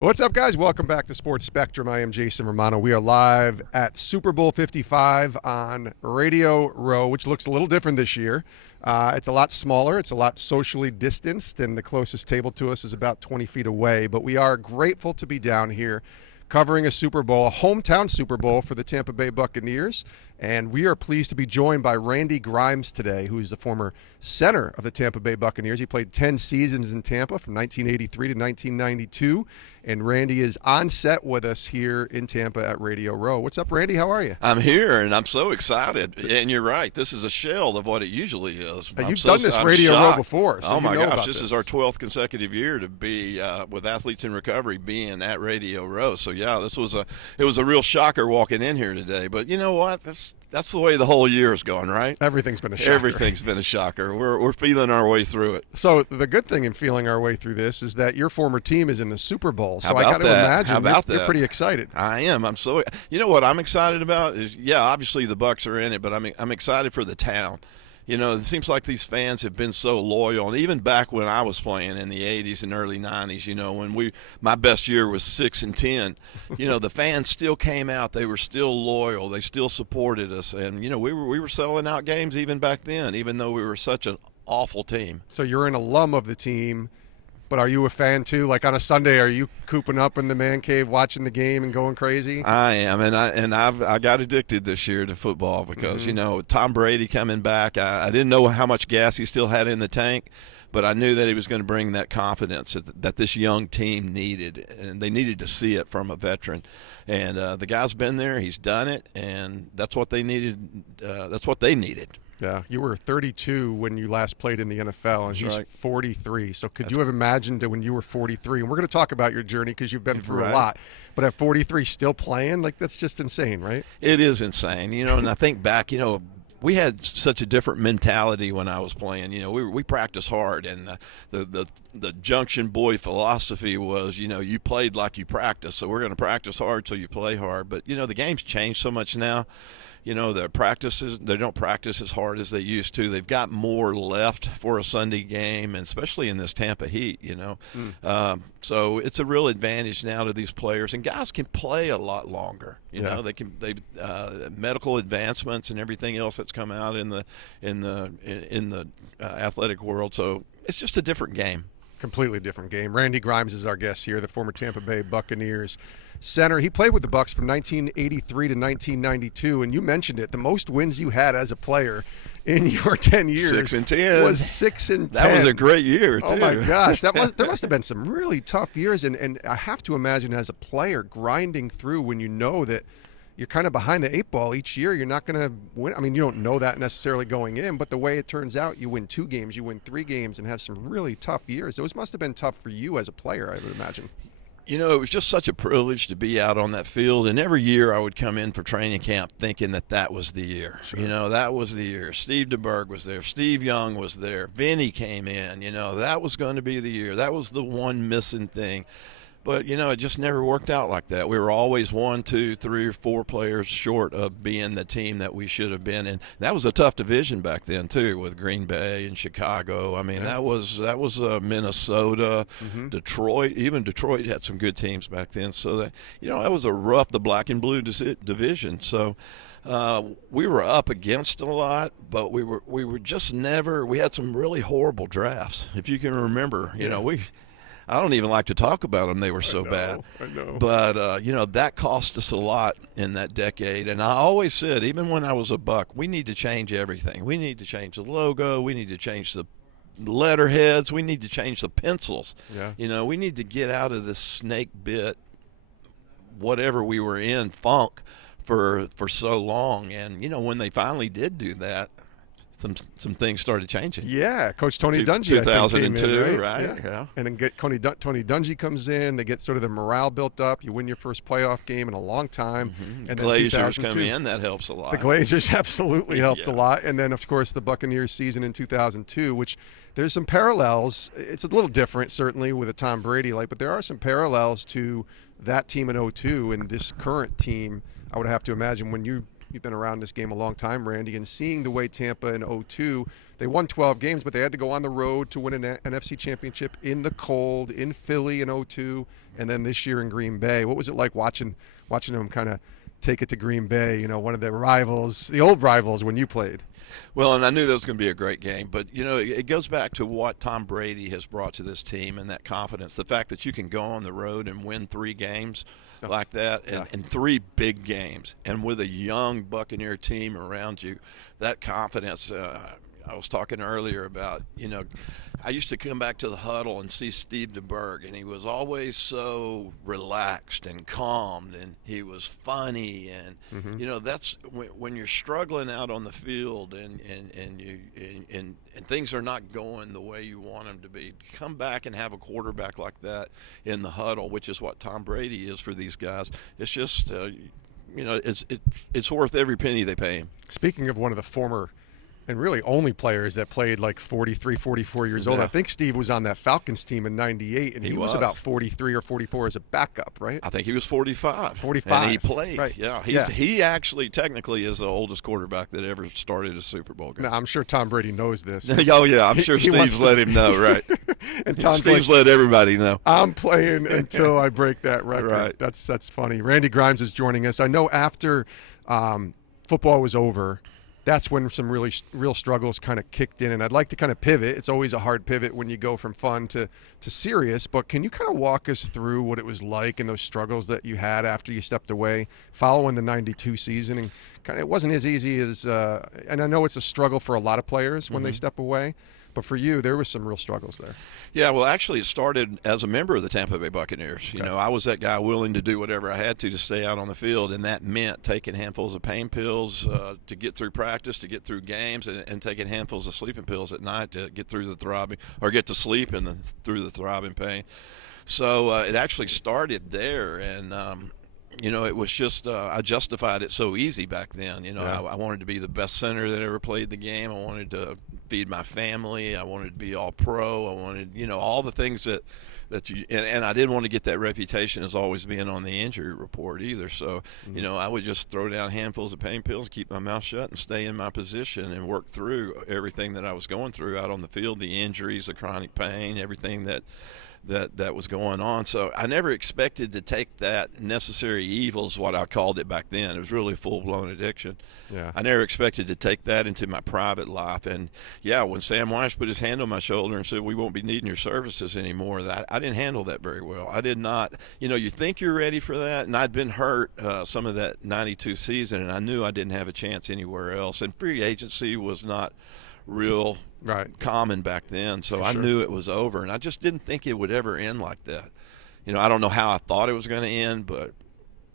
What's up, guys? Welcome back to Sports Spectrum. I am Jason Romano. We are live at Super Bowl 55 on Radio Row, which looks a little different this year. It's a lot smaller. It's a lot socially distanced, and the closest table to us is about 20 feet away. But we are grateful to be down here covering a Super Bowl, a hometown Super Bowl for the Tampa Bay Buccaneers. And we are pleased to be joined by Randy Grimes today, who is the former center of the Tampa Bay Buccaneers. He played 10 seasons in Tampa from 1983 to 1992. And Randy is on set with us here in Tampa at Radio Row. What's up, Randy? How are you? I'm here, and I'm so excited. And you're right. This is a shell of what it usually is. You've done this Radio Row before. So oh, my gosh. This is our 12th consecutive year to be with Athletes in Recovery being at Radio Row. So, yeah, it was a real shocker walking in here today. But you know what? That's the way the whole year is going, right? Everything's been a shocker. Everything's been a shocker. We're feeling our way through it. So the good thing in feeling our way through this is that your former team is in the Super Bowl. So I got to imagine you're pretty excited. I am. I'm so. You know what I'm excited about is, yeah, obviously the Bucs are in it, but I'm excited for the town. You know, it seems like these fans have been so loyal, and even back when I was playing in the 80s and early 90s, you know, when my best year was 6-10, you know, the fans still came out. They were still loyal. They still supported us, and you know, we were selling out games even back then, even though we were such an awful team. So you're an alum of the team. But are you a fan too? Like on a Sunday, are you cooping up in the man cave watching the game and going crazy? I am, and I got addicted this year to football because you know, Tom Brady coming back. I didn't know how much gas he still had in the tank, but I knew that he was going to bring that confidence that this young team needed, and they needed to see it from a veteran. And the guy's been there, he's done it, and that's what they needed. That's what they needed. Yeah, you were 32 when you last played in the NFL, and he's right. 43. So could you have imagined that when you were 43, and we're going to talk about your journey because you've been through a lot, but at 43 still playing? Like, that's just insane, right? It is insane, you know, and I think back, you know, we had such a different mentality when I was playing. You know, we practiced hard, and the Junction Boy philosophy was, you know, you played like you practiced, so we're going to practice hard till you play hard. But, you know, the game's changed so much now. You know, they don't practice as hard as they used to. They've got more left for a Sunday game, and especially in this Tampa heat, you know. So it's a real advantage now to these players, and guys can play a lot longer. You know, they've medical advancements and everything else that's come out in the athletic world. So it's just a different game. Completely different game. Randy Grimes is our guest here, the former Tampa Bay Buccaneers center. He played with the Bucs from 1983 to 1992, and you mentioned it. The most wins you had as a player in your 10 years 6-10 was 6-10. That was a great year, too. Oh my gosh, there must have been some really tough years, and I have to imagine as a player grinding through when you know that you're kind of behind the eight ball each year. You're not going to win. I mean, you don't know that necessarily going in, but the way it turns out, you win 2 games, you win 3 games, and have some really tough years. Those must have been tough for you as a player, I would imagine. You know, it was just such a privilege to be out on that field, and every year I would come in for training camp thinking that was the year. Sure. You know, that was the year. Steve DeBerg was there. Steve Young was there. Vinny came in. You know, that was going to be the year. That was the one missing thing. But, you know, it just never worked out like that. We were always 1, 2, 3, or 4 players short of being the team that we should have been. And that was a tough division back then, too, with Green Bay and Chicago. I mean, that was Minnesota, Detroit. Even Detroit had some good teams back then. So, that, you know, that was the black and blue division. So we were up against a lot, but we were just never – we had some really horrible drafts. If you can remember, you know, I don't even like to talk about them. They were so bad. I know. But, you know, that cost us a lot in that decade. And I always said, even when I was a Buck, we need to change everything. We need to change the logo. We need to change the letterheads. We need to change the pencils. Yeah. You know, we need to get out of this snake bit, whatever we were in, funk for so long. And, you know, when they finally did do that, some things started changing. Yeah, Coach Tony Dungy, 2002, came in, right? Yeah. And then Tony Dungy comes in. They get sort of the morale built up. You win your first playoff game in a long time. And then Glazers come in. That helps a lot. The Glazers absolutely helped a lot. And then, of course, the Buccaneers season in 2002, which there's some parallels. It's a little different, certainly, with a Tom Brady but there are some parallels to that team in 2002 and this current team. I would have to imagine when you you've been around this game a long time, Randy, and seeing the way Tampa in 02, they won 12 games, but they had to go on the road to win an NFC championship in the cold, in Philly in 02, and then this year in Green Bay. What was it like watching them kind of take it to Green Bay, one of the rivals, the old rivals when you played? Well, and I knew that was going to be a great game, but it goes back to what Tom Brady has brought to this team and that confidence. The fact that you can go on the road and win 3 games like that, and 3 big games, and with a young Buccaneer team around you, that confidence. I was talking earlier about, I used to come back to the huddle and see Steve DeBerg, and he was always so relaxed and calm, and he was funny, and that's when you're struggling out on the field and things are not going the way you want them to be. Come back and have a quarterback like that in the huddle, which is what Tom Brady is for these guys. It's just, it's worth every penny they pay him. Speaking of one of the former and really only players that played like 43, 44 years old. I think Steve was on that Falcons team in 98, and he was about 43 or 44 as a backup, right? I think he was 45. 45. And he played. Right. Yeah. He actually technically is the oldest quarterback that ever started a Super Bowl game. Now, I'm sure Tom Brady knows this. Oh, yeah. I'm sure Steve's let him know, right? And Steve's let everybody know. I'm playing until I break that record. Right. That's funny. Randy Grimes is joining us. I know after football was over, that's when some real struggles kind of kicked in, and I'd like to kind of pivot. It's always a hard pivot when you go from fun to serious, but can you kind of walk us through what it was like and those struggles that you had after you stepped away following the 92 season? And kind of, it wasn't as easy as and I know it's a struggle for a lot of players when they step away, but for you, there was some real struggles there. Yeah, well, actually, it started as a member of the Tampa Bay Buccaneers. Okay. I was that guy willing to do whatever I had to stay out on the field, and that meant taking handfuls of pain pills to get through practice, to get through games, and taking handfuls of sleeping pills at night to get through the throbbing, or get to sleep through the throbbing pain. So it actually started there, and it was just I justified it so easy back then. I wanted to be the best center that ever played the game. I wanted to feed my family. I wanted to be all pro. I wanted, all the things that you and I didn't want to get that reputation as always being on the injury report either. So, I would just throw down handfuls of pain pills, keep my mouth shut, and stay in my position and work through everything that I was going through out on the field, the injuries, the chronic pain, everything that was going on. So I never expected to take that necessary evil, is what I called it back then. It was really a full-blown addiction. Yeah. I never expected to take that into my private life. And when Sam Weiss put his hand on my shoulder and said, "We won't be needing your services anymore," I didn't handle that very well. I did not. You think you're ready for that, and I'd been hurt some of that 92 season, and I knew I didn't have a chance anywhere else. And free agency was not real common back then, so I knew it was over, and I just didn't think it would ever end like that. I don't know how I thought it was going to end, but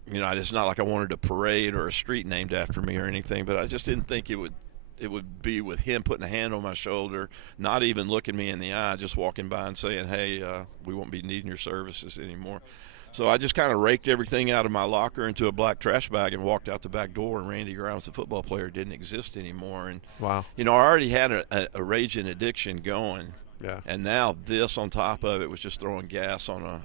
it's not like I wanted a parade or a street named after me or anything, but I just didn't think it would be with him putting a hand on my shoulder, not even looking me in the eye, just walking by and saying, "Hey, we won't be needing your services anymore." So I just kind of raked everything out of my locker into a black trash bag and walked out the back door, and Randy Grimes, the football player, didn't exist anime. And, wow. I already had a raging addiction going. Yeah. And now this on top of it was just throwing gas on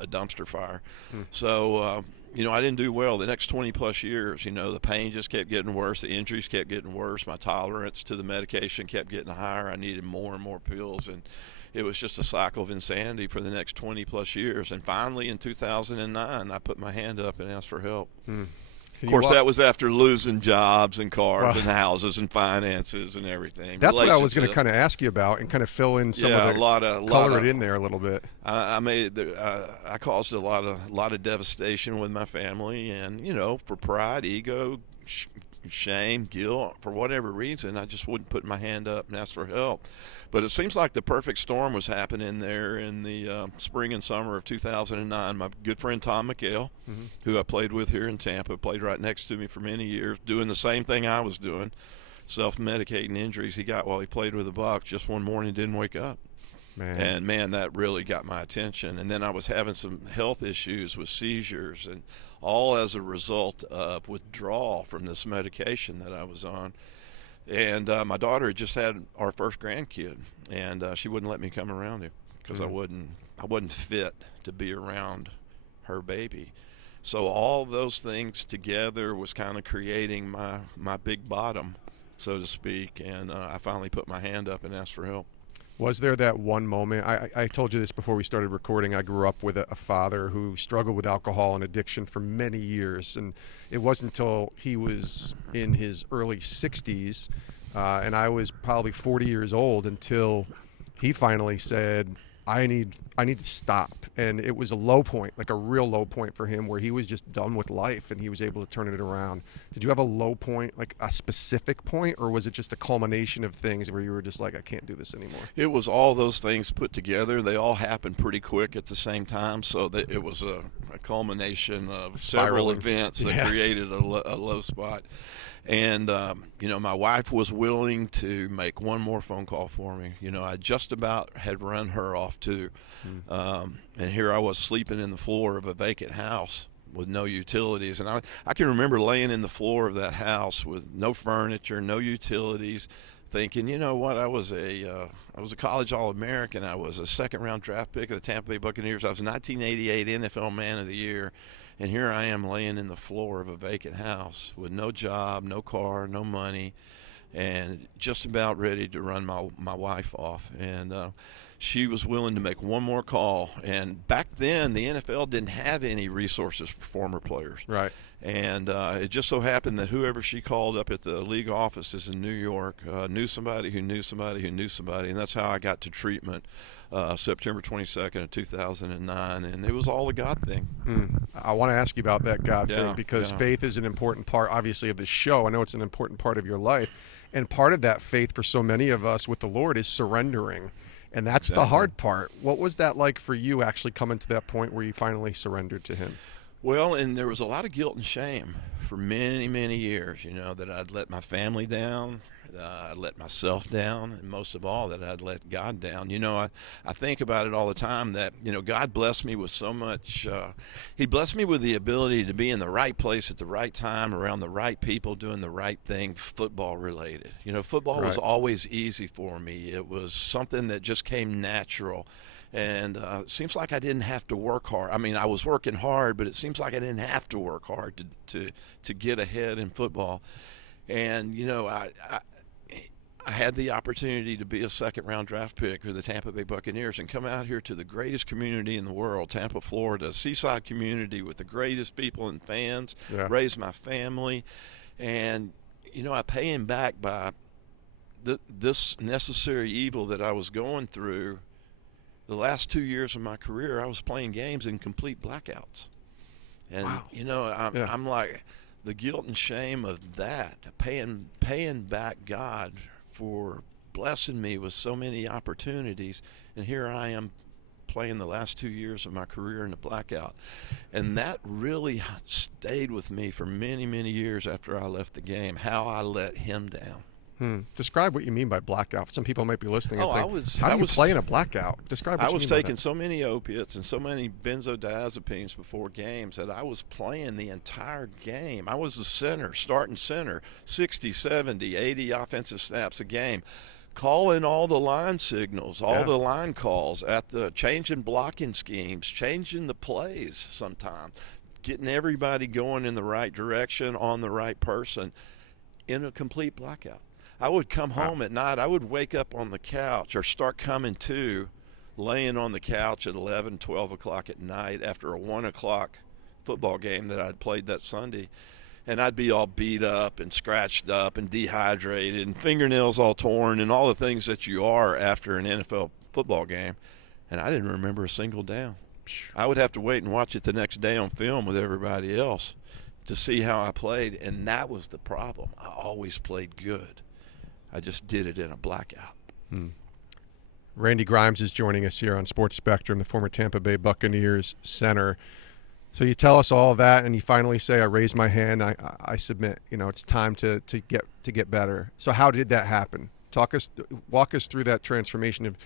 a dumpster fire. So, I didn't do well the next 20-plus years. The pain just kept getting worse. The injuries kept getting worse. My tolerance to the medication kept getting higher. I needed more and more pills, and it was just a cycle of insanity for the next 20-plus years. And finally, in 2009, I put my hand up and asked for help. Of course, that was after losing jobs and cars and houses and finances and everything. That's what I was going to kind of ask you about and kind of fill in some of the color it in there a little bit. I caused a lot of devastation with my family, and for pride, ego, shame, guilt, for whatever reason, I just wouldn't put my hand up and ask for help. But it seems like the perfect storm was happening there in the spring and summer of 2009. My good friend Tom McHale, who I played with here in Tampa, played right next to me for many years, doing the same thing I was doing, self-medicating injuries he got while he played with the Bucs. Just one morning didn't wake up. Man, that really got my attention. And then I was having some health issues with seizures, and all as a result of withdrawal from this medication that I was on. And my daughter had just had our first grandkid, and she wouldn't let me come around him because I wasn't fit to be around her baby. So all those things together was kind of creating my big bottom, so to speak, and I finally put my hand up and asked for help. Was there that one moment? I told you this before we started recording. I grew up with a father who struggled with alcohol and addiction for many years, and it wasn't until he was in his early 60s, and I was probably 40 years old, until he finally said, I need to stop. And it was a low point, like a real low point for him, where he was just done with life and he was able to turn it around. Did you have a low point, like a specific point, or was it just a culmination of things where you were just like, I can't do this anymore? It was all those things put together. They all happened pretty quick at the same time, so that it was a culmination of several events that created a low spot. And, my wife was willing to make one more phone call for me. I just about had run her off too. And here I was sleeping in the floor of a vacant house with no utilities. And I can remember laying in the floor of that house with no furniture, no utilities, thinking, you know what, I was a college All-American. I was a second-round draft pick of the Tampa Bay Buccaneers. I was 1988 NFL Man of the Year. And here I am laying in the floor of a vacant house with no job, no car, no money, and just about ready to run my wife off. And she was willing to make one more call. And back then, the NFL didn't have any resources for former players. Right. And it just so happened that whoever she called up at the league offices in New York knew somebody who knew somebody who knew somebody. And that's how I got to treatment September 22nd of 2009. And it was all a God thing. I want to ask you about that God thing, because faith is an important part, obviously, of this show. I know it's an important part of your life. And part of that faith for so many of us with the Lord is surrendering. And that's the hard part. What was that like for you, actually coming to that point where you finally surrendered to him? Well, and there was a lot of guilt and shame for many, many years, that I'd let my family down, I'd let myself down, and most of all, that I'd let God down. I think about it all the time that, God blessed me with so much. He blessed me with the ability to be in the right place at the right time, around the right people, doing the right thing, football related. Football was always easy for me. It was something that just came natural. And it seems like I didn't have to work hard. I mean, I was working hard, but it seems like I didn't have to work hard to get ahead in football. And, I had the opportunity to be a second-round draft pick for the Tampa Bay Buccaneers and come out here to the greatest community in the world, Tampa, Florida, a seaside community with the greatest people and fans, raise my family. And, I pay him back by this necessary evil that I was going through. The last 2 years of my career, I was playing games in complete blackouts. And, I'm like, the guilt and shame of that, paying back God for blessing me with so many opportunities. And here I am playing the last 2 years of my career in a blackout. And that really stayed with me for many, many years after I left the game, how I let him down. Describe what you mean by blackout. Some people might be listening and think, how do you play in a blackout? Describe what you mean by that. I was taking so many opiates and so many benzodiazepines before games that I was playing the entire game. I was the center, starting center, 60, 70, 80 offensive snaps a game, calling all the line signals, all the line calls, changing blocking schemes, changing the plays sometimes, getting everybody going in the right direction on the right person in a complete blackout. I would come home at night. I would wake up on the couch or start coming to, laying on the couch at 11, 12 o'clock at night after a 1 o'clock football game that I'd played that Sunday. And I'd be all beat up and scratched up and dehydrated and fingernails all torn and all the things that you are after an NFL football game. And I didn't remember a single down. I would have to wait and watch it the next day on film with everybody else to see how I played. And that was the problem. I always played good. I just did it in a blackout. Randy Grimes is joining us here on Sports Spectrum, the former Tampa Bay Buccaneers center. So you tell us all that, and you finally say, I raise my hand, I submit. It's time to get better. So how did that happen? Walk us through that transformation of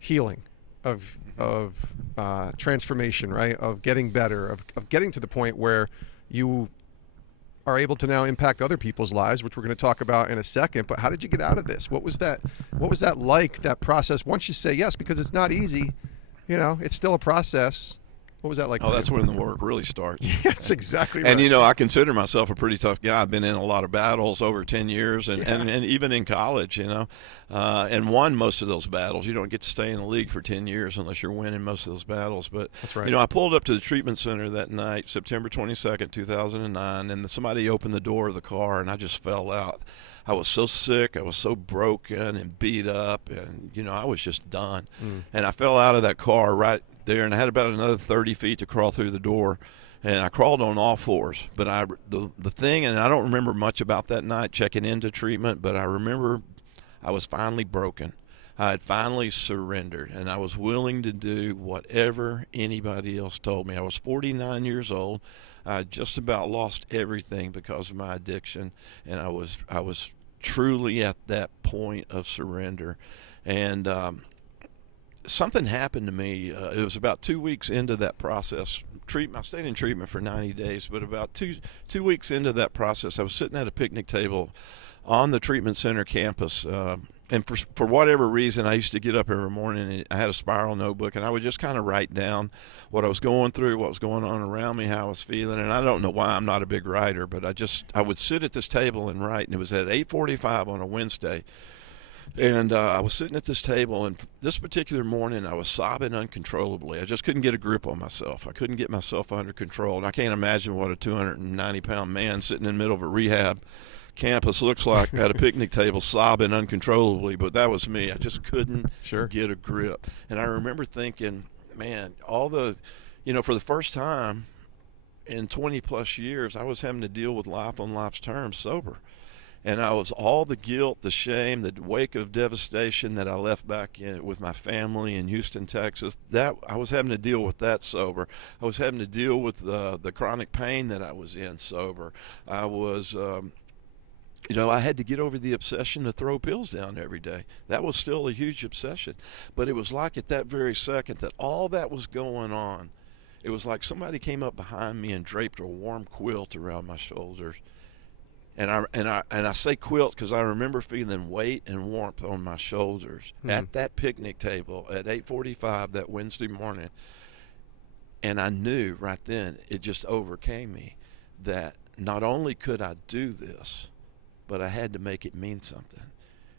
healing, of transformation, right? Of getting better, of getting to the point where you are able to now impact other people's lives, which we're going to talk about in a second. But how did you get out of this? What was that like, that process? Once you say yes, because it's not easy, it's still a process. What was that like? Oh, that's when the work really starts. That's exactly right. And, I consider myself a pretty tough guy. I've been in a lot of battles over 10 years and even in college, and won most of those battles. You don't get to stay in the league for 10 years unless you're winning most of those battles. But, that's right. I pulled up to the treatment center that night, September 22nd, 2009, and somebody opened the door of the car, and I just fell out. I was so sick. I was so broken and beat up, and, I was just done. And I fell out of that car right there, and I had about another 30 feet to crawl through the door, and I crawled on all fours. But the thing, and I don't remember much about that night checking into treatment, but I remember I was finally broken. I had finally surrendered, and I was willing to do whatever anybody else told me. I was 49 years old. I had just about lost everything because of my addiction, and I was truly at that point of surrender. And something happened to me. It was about 2 weeks into that process. I stayed in treatment for 90 days, but about two weeks into that process, I was sitting at a picnic table on the treatment center campus. And for whatever reason, I used to get up every morning and I had a spiral notebook, and I would just kind of write down what I was going through, what was going on around me, how I was feeling. And I don't know why I'm not a big writer, but I would sit at this table and write. And it was at 8:45 on a Wednesday. And I was sitting at this table, and this particular morning I was sobbing uncontrollably. I just couldn't get a grip on myself. I couldn't get myself under control. And I can't imagine what a 290-pound man sitting in the middle of a rehab campus looks like at a picnic table sobbing uncontrollably, but that was me. I just couldn't get a grip. And I remember thinking, man, for the first time in 20 plus years, I was having to deal with life on life's terms sober. And I was all the guilt, the shame, the wake of devastation that I left back with my family in Houston, Texas. That I was having to deal with that sober. I was having to deal with the chronic pain that I was in sober. I was I had to get over the obsession to throw pills down every day. That was still a huge obsession. But it was like at that very second that all that was going on, it was like somebody came up behind me and draped a warm quilt around my shoulders. And I say quilt because I remember feeling weight and warmth on my shoulders at that picnic table at 8:45 that Wednesday morning. And I knew right then, it just overcame me, that not only could I do this, but I had to make it mean something.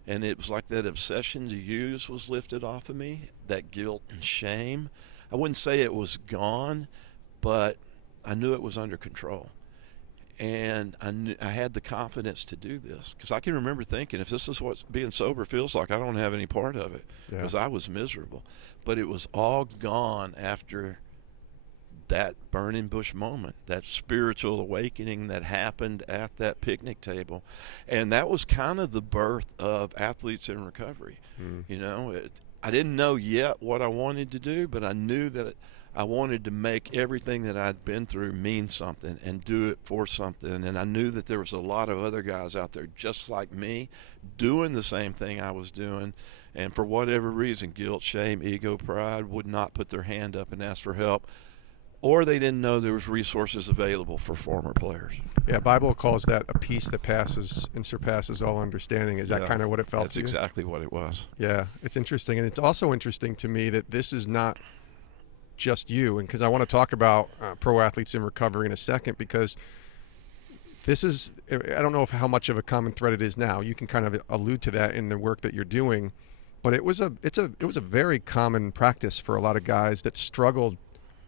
And it was like that obsession to use was lifted off of me, that guilt and shame. I wouldn't say it was gone, but I knew it was under control. And I had the confidence to do this, because I can remember thinking, if this is what being sober feels like, I don't have any part of it, because I was miserable. But it was all gone after that burning bush moment, that spiritual awakening that happened at that picnic table. And that was kind of the birth of Athletes in Recovery. I didn't know yet what I wanted to do, but I knew that I wanted to make everything that I'd been through mean something and do it for something. And I knew that there was a lot of other guys out there just like me doing the same thing I was doing. And for whatever reason, guilt, shame, ego, pride, would not put their hand up and ask for help. Or they didn't know there was resources available for former players. Yeah, Bible calls that a peace that passes and surpasses all understanding. Is that kind of what it felt to you? That's exactly what it was. Yeah, it's interesting. And it's also interesting to me that this is not just you. And because I want to talk about pro athletes in recovery in a second, because this is, I don't know how much of a common thread it is now. You can kind of allude to that in the work that you're doing. But it was a very common practice for a lot of guys that struggled,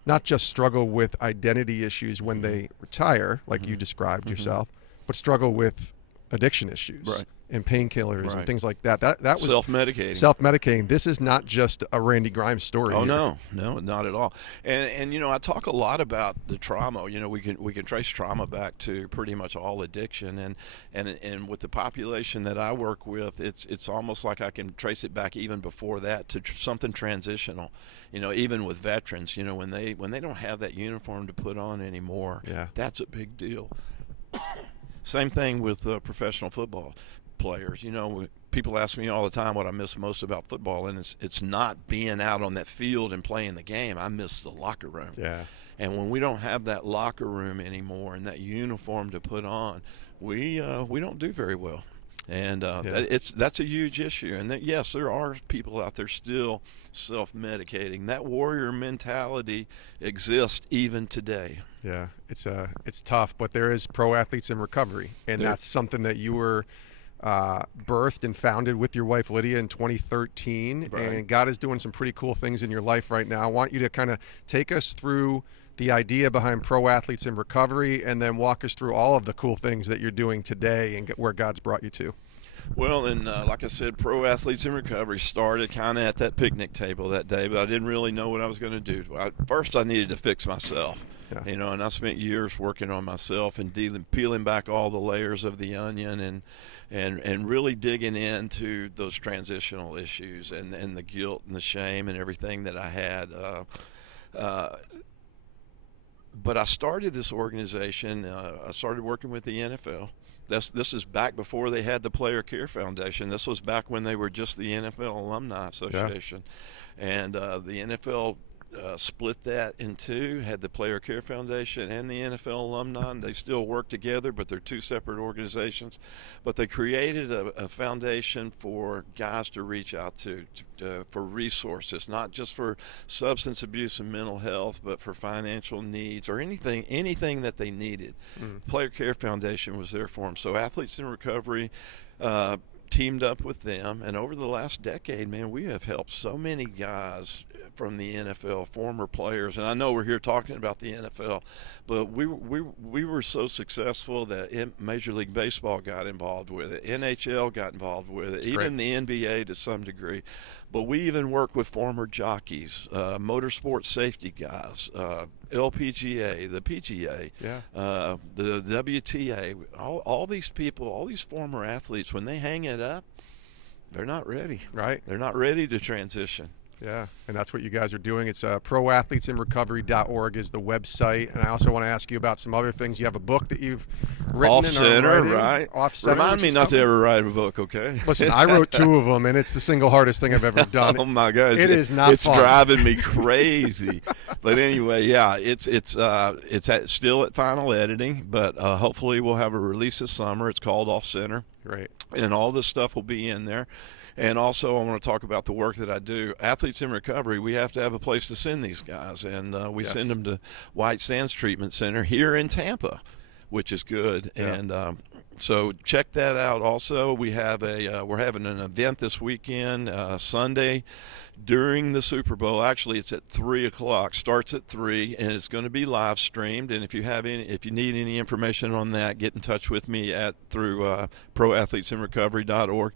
not just struggle with identity issues when they retire, like you described yourself, but struggle with addiction issues and painkillers and things like that. That was self-medicating. This is not just a Randy Grimes story. Oh, no, not at all. And I talk a lot about the trauma. We can trace trauma back to pretty much all addiction, and with the population that I work with, it's almost like I can trace it back even before that to something transitional. Even with veterans, when they don't have that uniform to put on anymore, that's a big deal. Same thing with professional football players. People ask me all the time what I miss most about football, and it's not being out on that field and playing the game. I miss the locker room. Yeah. And when we don't have that locker room anymore and that uniform to put on, we don't do very well. And that's a huge issue. And yes, there are people out there still self-medicating. That warrior mentality exists even today. Yeah, it's tough, but there is Pro Athletes in Recovery, and that's something that you were birthed and founded with your wife Lydia in 2013. Right. And God is doing some pretty cool things in your life right now. I want you to kind of take us through the idea behind Pro Athletes in Recovery, and then walk us through all of the cool things that you're doing today and where God's brought you to. Well, and like I said, Pro Athletes in Recovery started kind of at that picnic table that day, but I didn't really know what I was going to do. First, I needed to fix myself, and I spent years working on myself and peeling back all the layers of the onion and really digging into those transitional issues and the guilt and the shame and everything that I had. But I started this organization. I started working with the NFL. This is back before they had the Player Care Foundation. This was back when they were just the NFL Alumni Association. Yeah. And the NFL split that in two, had the Player Care Foundation and the NFL Alumni. And they still work together, but they're two separate organizations. But they created a foundation for guys to reach out to for resources, not just for substance abuse and mental health, but for financial needs or anything that they needed. Player Care Foundation was there for them. So Athletes in Recovery teamed up with them, and over the last decade, man, we have helped so many guys from the NFL, former players, and I know we're here talking about the NFL, but we were so successful that Major League Baseball got involved with it, NHL got involved with it, even the NBA to some degree. But we even work with former jockeys, motorsport safety guys, LPGA, the PGA, the WTA, all these people, all these former athletes, when they hang it up, they're not ready. Right. They're not ready to transition. Yeah, and that's what you guys are doing. It's proathletesinrecovery.org is the website. And I also want to ask you about some other things. You have a book that you've written Off-center, right? Off-center. Remind me not to ever write a book, okay? Listen, I wrote 2 of them, and it's the single hardest thing I've ever done. Oh my God, it is not it's fun. Driving me crazy. But anyway, yeah, it's still at final editing, but hopefully we'll have a release this summer. It's called Off-Center. Great. And all this stuff will be in there. And also, I want to talk about the work that I do. Athletes in Recovery, we have to have a place to send these guys, and we send them to White Sands Treatment Center here in Tampa, which is good. Yeah. And so check that out. Also, we have we're having an event this weekend, Sunday, during the Super Bowl. Actually, it's at 3:00. Starts at 3, and it's going to be live streamed. And if you need any information on that, get in touch with me through proathletesinrecovery.org.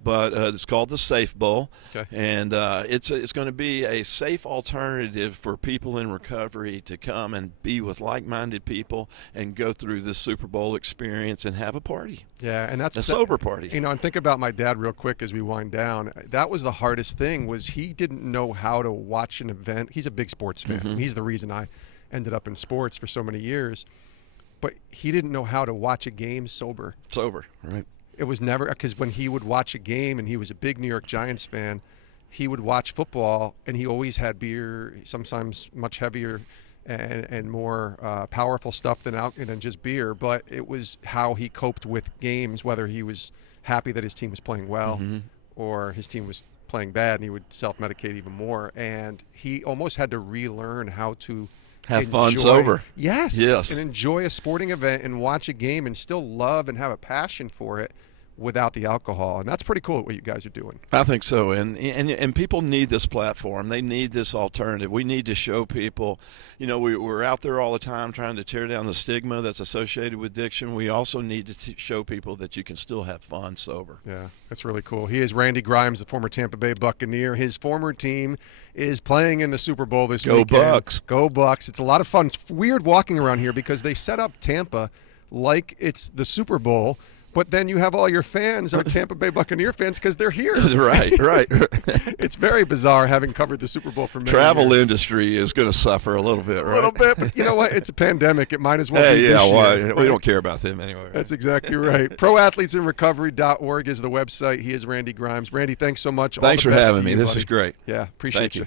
But it's called the Safe Bowl, and it's going to be a safe alternative for people in recovery to come and be with like-minded people and go through this Super Bowl experience and have a party. Yeah, and that's a sober party. And think about my dad real quick as we wind down. That was the hardest thing, was he didn't know how to watch an event. He's a big sports fan. Mm-hmm. He's the reason I ended up in sports for so many years. But he didn't know how to watch a game sober. Sober, right. It was never, because when he would watch a game, and he was a big New York Giants fan, he would watch football, and he always had beer, sometimes much heavier and more powerful stuff than just beer. But it was how he coped with games, whether he was happy that his team was playing well or his team was playing bad, and he would self-medicate even more. And he almost had to relearn how to have fun sober. Yes. And enjoy a sporting event and watch a game and still love and have a passion for it without the alcohol. And that's pretty cool what you guys are doing. I think so. And people need this platform. They need this alternative. We need to show people, we're out there all the time trying to tear down the stigma that's associated with addiction. We also need to show people that you can still have fun sober. Yeah, that's really cool. He is Randy Grimes, the former Tampa Bay Buccaneer. His former team is playing in the Super Bowl this weekend. Go Bucs. Go Bucs. It's a lot of fun. It's weird walking around here because they set up Tampa like it's the Super Bowl, but then you have all your fans are Tampa Bay Buccaneer fans because they're here. Right. It's very bizarre having covered the Super Bowl for many Travel years. industry is going to suffer a little bit, right? A little bit, but you know what? It's a pandemic. It might as well be this year. We don't care about them anyway. Right? That's exactly right. proathletesinrecovery.org is the website. He is Randy Grimes. Randy, thanks so much. Thanks for having me. You, this buddy. is great. Yeah, appreciate you.